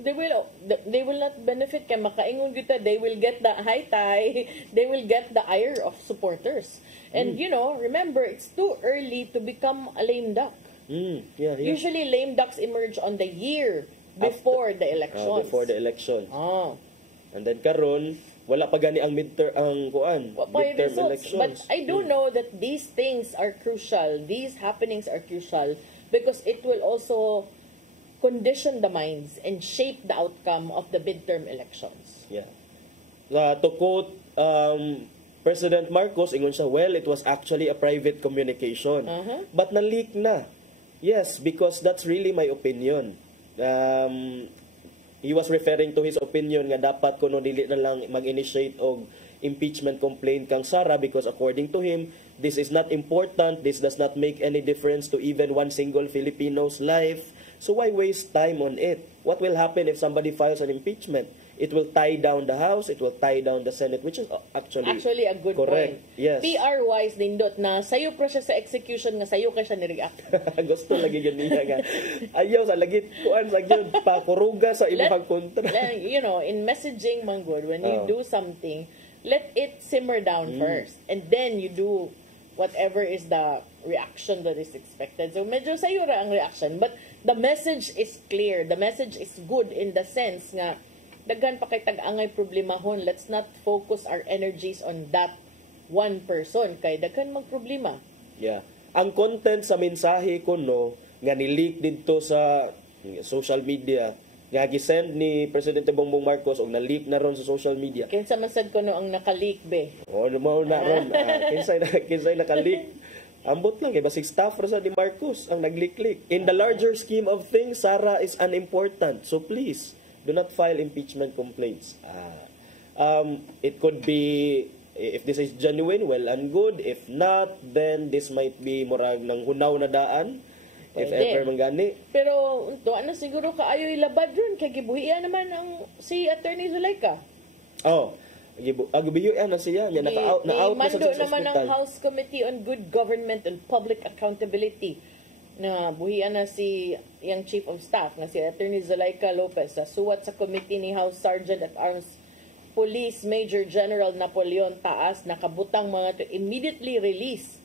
They will not benefit kay makaingon kita they will get the they will get the ire of supporters. And you know, remember it's too early to become a lame duck. Usually lame ducks emerge on the year before the elections. Before the election. And then karon wala pa gani ang midterm elections. But I do know that these things are crucial. These happenings are crucial because it will also condition the minds and shape the outcome of the midterm elections. Yeah. To quote President Marcos, ingon siya, well, it was actually a private communication. But na-leak na. Yes, because that's really my opinion. He was referring to his opinion nga dapat kuno dili na lang mag-initiate og impeachment complaint kang Sara because according to him, this is not important, this does not make any difference to even one single Filipino's life. So why waste time on it? What will happen if somebody files an impeachment? It will tie down the House, it will tie down the Senate, which is actually a good correct. Point. Yes. PR-wise, nindot na sayo pa siya sa execution nga sayo ka siya ni-react. Gusto lagi yun niya nga. Ayaw sa lagi kuan sa yun, pakuruga sa ibang kontra. You know, in messaging, Manggod, when you do something, let it simmer down first. And then you do whatever is the reaction that is expected. So medyo sayo ra ang reaction. But the message is clear. The message is good in the sense nga daghan pa kay tag-angay problemahon. Let's not focus our energies on that one person kay daghan magproblema. Yeah. Ang content sa mensahe kuno nga ni-leak didto sa social media nga gisend ni Presidente Bongbong Marcos og na-leak na ron sa social media. Kinsa man sad kuno ang naka-leak be? Mao na ron. Kinsay naka-leak. Ambot lang kay basig staff ra sa ni Marcos ang nag-leak. In the larger scheme of things, Sara is unimportant. So please, do not file impeachment complaints. It could be, if this is genuine, well and good. If not, then this might be murag ng hunaw na daan. If ever man gani. Pero ano siguro kaayo ilabad ron kay gibuhian naman ang si Attorney Zulaika. Agubiyo na siya. Na-out na sa hospital. Naman ang House Committee on Good Government and Public Accountability na buhian na si yung Chief of Staff na si Attorney Zulaika Lopez sa suwat sa committee ni House Sergeant at Arms Police Major General Napoleon Taas nakabutang mga to immediately release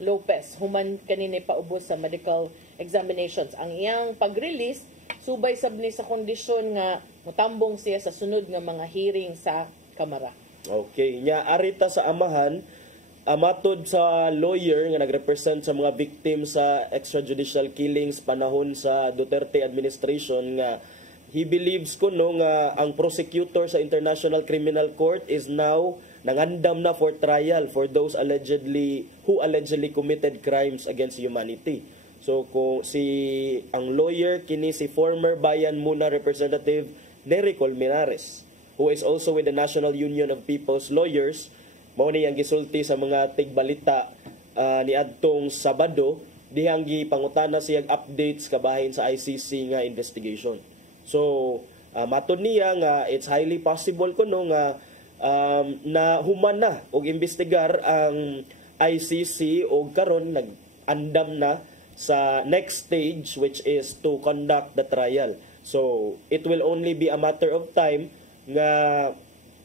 Lopez human kanina paubos sa medical examinations. Ang iyang pag-release subay sabni sa kondisyon nga mutambong siya sa sunod nga mga hearing sa Kamara. Okay, nya arita sa amahan matod sa lawyer nga nagrepresent sa mga victims sa extrajudicial killings panahon sa Duterte administration nga he believes kuno nga ang prosecutor sa International Criminal Court is now nangandam na for trial for those who allegedly committed crimes against humanity. So kung ang lawyer kini si former Bayan Muna Representative Nery Colmenares, who is also with the National Union of People's Lawyers, mao ni ang gisulti sa mga tigbalita ni adtong Sabado dihang gipangutana siyang updates kabahin sa ICC nga investigation. So matud niya nga it's highly possible kuno nga na human na og imbestigar ang ICC og karon nag-andam na sa next stage, which is to conduct the trial. So it will only be a matter of time nga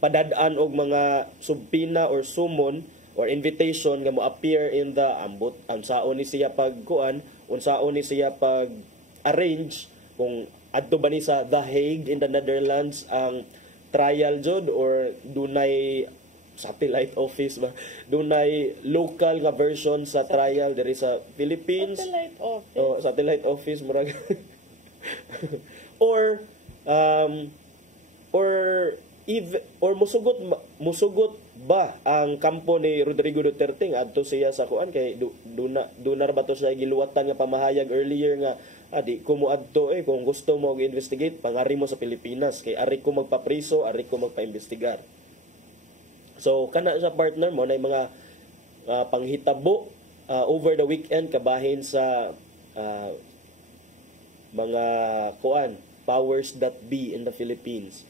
padadaan og mga subpina or summon or invitation nga mo appear in the ambot. Unsaon ni siya pagkuan, unsaon ni siya pag arrange kung adto ba ni sa The Hague in the Netherlands ang trial jud or dunay satellite office ba, dunay local nga version sa trial diri sa Philippines, satellite office murag or musugot ba ang kampo ni Rodrigo Duterte adto siya sa kuan kay dunar ba to siya giluwatan nga pamahayag earlier nga di ko mo adto kung gusto mo investigate pangari mo sa Pilipinas kay ari ko magpapriso, ari ko magpaimbestigar. So kana sa partner mo na mga panghitabo over the weekend kabahin sa mga kuan powers that be in the Philippines.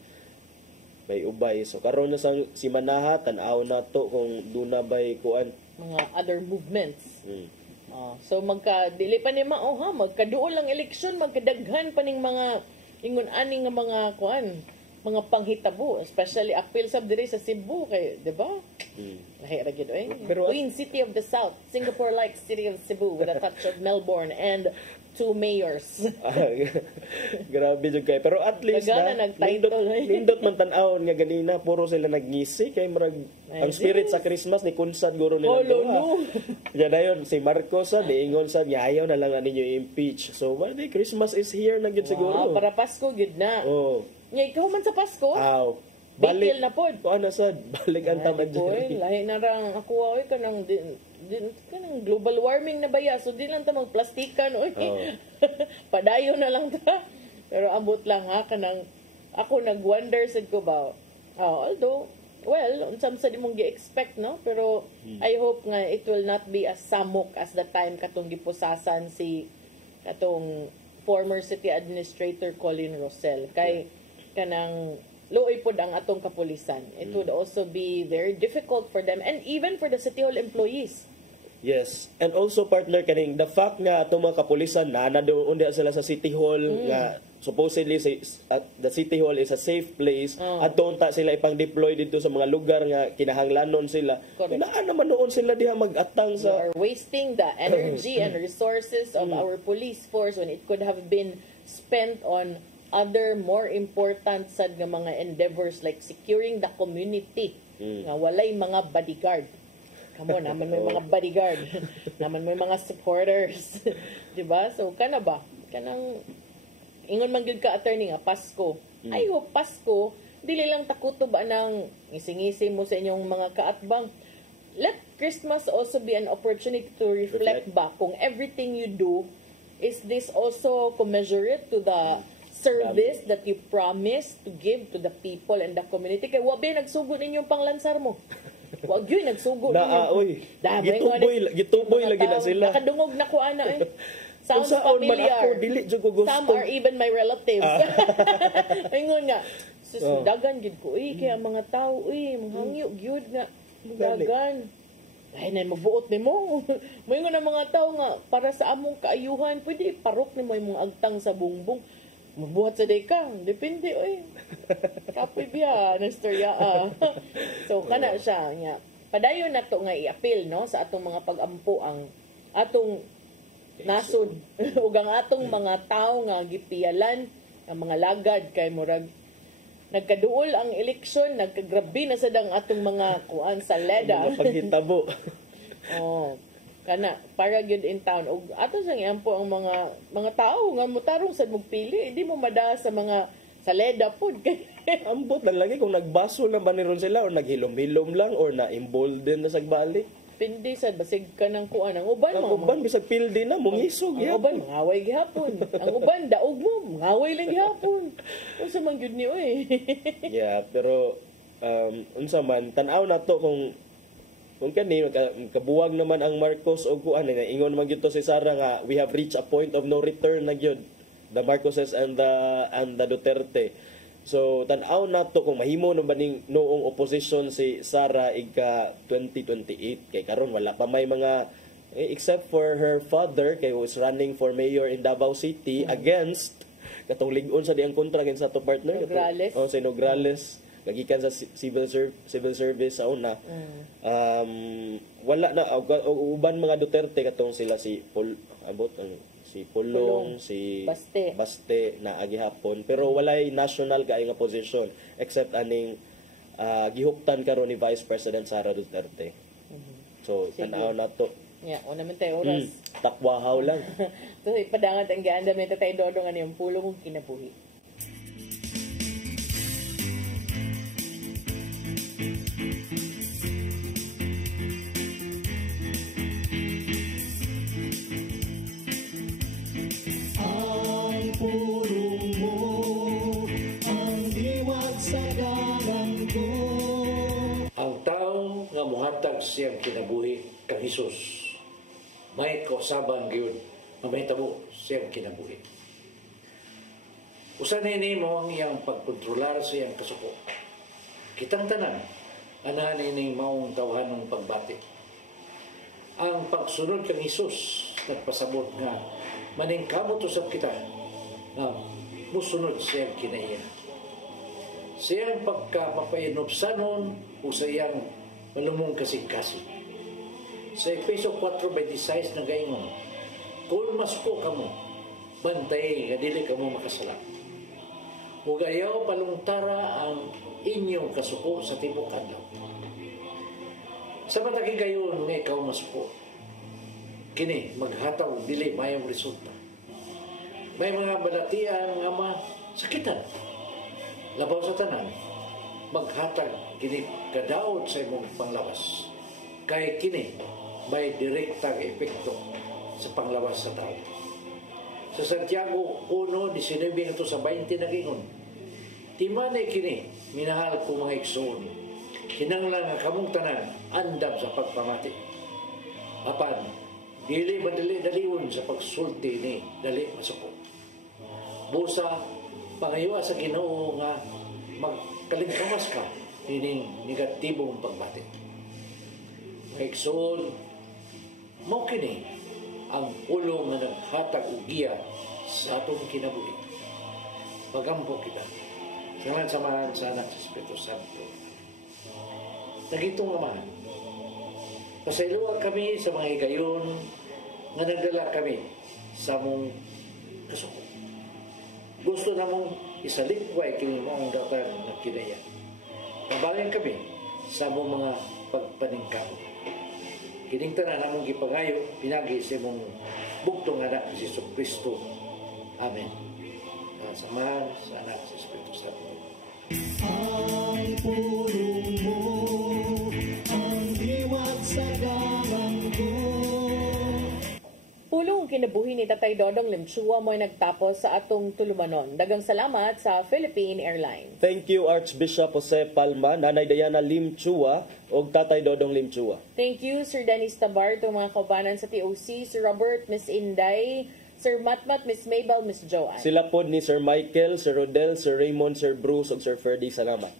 May ubay. So karon na sang si Manaha tan-aw nato kung duna bay kuan mga other movements. So dili pa ni mao magkaduol ang eleksyon, magkadaghan pa ning mga ingon ani nga mga kuan, mga panghitabo, especially appeal sab diri sa Cebu kay, di ba? Lahi ra gyud Queen City of the South, Singapore-like city of Cebu with a touch of Melbourne and 2 mayors. Grabe jud kay, pero at least nindot man tan-awon nga ganina puro sila nagngisi kay murag ang spirit sa Christmas ni kunsad guro nila. Kaya dayon si Marcos diingon sa ayaw na lang ninyo i-impeach. So Christmas is here na gyud siguro. Para Pasko gyud na. Nya ikaw man sa Pasko? Balik na pod. Ano sad? Balik ang tamad dyan. Lahi na rang ako kanang kanang global warming na baya. So di lang ta magplastikan padayon na lang ta. Pero ambot lang kanang ako nag-wonder sad ko ba. Although unsam sa di mong gi-expect no, pero I hope nga it will not be as samok as the time katong gipusasan si katong former city administrator Colin Rosell kay kanang luoy pod ang atong kapulisan. It would also be very difficult for them and even for the City Hall employees. Yes. And also partner kaning the fact nga atong mga kapulisan na doon sila sa City Hall nga supposedly the City Hall is a safe place at doon ta sila ipang-deploy dito sa mga lugar nga kinahanglanon sila. Naa naman noon sila diha mag-atang sa... We are wasting the energy and resources of our police force when it could have been spent on other more important sad nga mga endeavors like securing the community nga walay mga bodyguard. Kamo naman may mga bodyguard. Naman may mga supporters. Diba? So kana ba? Kanang ingon man gyud ka attorney nga Pasko. I hope Pasko dili lang takuto ba nang ngisi-ngisi mo sa inyong mga kaatbang. Let Christmas also be an opportunity to reflect back kung everything you do is this also commensurate to the service that you promise to give to the people and the community. Kaya wabi nagsugod ninyong panglansar mo. Wag yun nagsugo ninyo. Gituboy lagi na sila. Nakadungog na ko ana Sounds familiar. Some are even my relatives. Ingon nga, susudagan gid ko kaya mga tao manghangyo gyud nga dagan. Ay na magbuot nimo. Moingon ang mga tao nga para sa among kaayuhan, pwede parok nimo imong agtang sa bungbong. Mabuhat sa deka, depende kapoy biya na istorya. So kana siya nga. Padayon nato nga i-appeal no sa atong mga pag-ampo ang atong nasod ug ang atong mga tao nga gipiyalan ang mga lagad kay murag nagkaduol ang eleksyon, nagkagrabe na sad ang atong mga kuan sa leda. Mga paghitabo. Kana para gyud in town ug ato sang iampo ang mga tao nga mutarong sad magpili, hindi mo mada sa mga saleda pod kay ambot lang lagi kung nagbaso na ba niron sila or naghilom-hilom lang or na-embolden na sagbalik. Pindi sad basig ka ng kuan ang uban Ang uban bisag pildi na mungisog ang uban mangaway gihapon. Ang uban daog mo mangaway lang gihapon. Unsa man gyud ni oy. Yeah, pero unsa man tan-aw nato kung kani kabuwag naman ang Marcos og kuan na ingon man gyud to si Sara nga we have reached a point of no return na gyud the Marcoses and the Duterte. So tan-aw nato kung mahimo na ba ning noong opposition si Sara ika 2028 kay karon wala pa may mga except for her father kay was running for mayor in Davao City against katong lig-on sa diyang kontra sa to partner Nograles. si Nograles nagikan sa civil service sa una. Wala na uban mga Duterte katong sila si Pulong, si Baste na agihapon pero walay national kay nga position except aning gihuptan karon ni Vice President Sara Duterte. So tanaw nato. Yeah, una man tayo oras. Takwahaw lang. So ipadangat ang gianda men tayo Dodong ani ang pulong ug kinabuhi. Muhatag siyang kinabuhi kang Hesus. May kausaban gyud mamahitabo siyang kinabuhi. Usa ni mo ang iyang pagkontrolar sa iyang kasuko. Kitang tanan anani ning maong tawhanong pagbati. Ang pagsunod kang Hesus nagpasabot nga maningkamot usab kita nga musunod siyang kinaiya. Siyang pagkamapayinubsanon o sa iyang malumong kasing-kasing. Sa Efeso 4:26 na gaingon, kung masuko ka mo, bantay nga dili ka mo makasala. Ug ayaw palungtara ang inyong kasuko sa tibok adlaw. Sa mataki gayon nga ikaw masuko, kini maghataw dili mayong resulta. May mga balatian nga masakitan. Labaw sa tanan, maghatag kini kadaot sa imong panglawas. Kay kini may direktang epekto sa panglawas sa tao. Sa Santiago 1:19 sa 20 nagingon, timanay kini, minahal ko mga igsoon, kinanglan nga kamong tanan andam sa pagpamati. Apan, dili madali-daliwon sa pagsulti ni dali masuko. Busa, pangayoa sa Ginoo nga magkalingkamas ka nining negatibong pagbati. Maigsoon, mo kini ang ulo nga naghatag og giya sa atong kinabuhi. Pagampo kita. Ngalan samahan sa anak sa Espiritu Santo. Nagitong amahan. Pasayloan kami sa mga higayon nga nagdala kami sa mong kasuko. Gusto na mong isalikway kini mo ang dapat na kinaya. Pabalin kami sa mong mga pagpaningkamo. Kining tanan namong gipangayo pinagi sa mong bugtong anak si Kristo. Amen. Samahan sa anak si Espiritu Santo. Ang pulong mo, ang liwat sa dalang ko. Pulong kinabuhi ni Tatay Dodong Limchua mo'y nagtapos sa atong tulumanon. Dagang salamat sa Philippine Airlines. Thank you Archbishop Jose Palma, Nanay Diana Limchua o Tatay Dodong Limchua. Thank you Sir Dennis Tabar, itong mga kaubanan sa TOC, Sir Robert, Miss Inday, Sir Matmat, Miss Mabel, Miss Joanne. Sila pod ni Sir Michael, Sir Rodel, Sir Raymond, Sir Bruce ug Sir Ferdy. Salamat.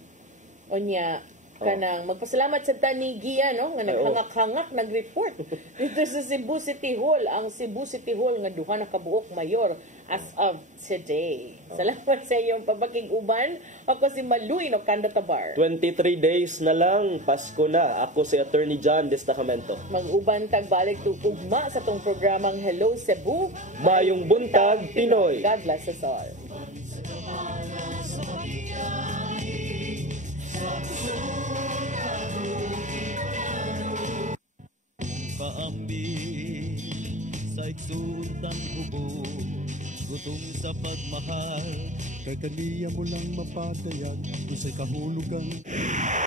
Onya, kanang magpasalamat sa tani Gia no nga naghangak-hangak nag-report dito sa Cebu City Hall, ang Cebu City Hall nga duha na kabuok mayor as of today. Salamat sa iyong pabakig-uban. Ako si Maluy no Kanda Tabar. 23 days na lang Pasko na. Ako si Attorney John Destacamento. Mag-uban tagbalik to ugma sa tong programang Hello Cebu. Mayong buntag Pinoy. God bless us all. Paambing sa iksutan hubo, gutom sa pagmahal, kay kaniya mo lang mapatayag, isa'y kahulugan.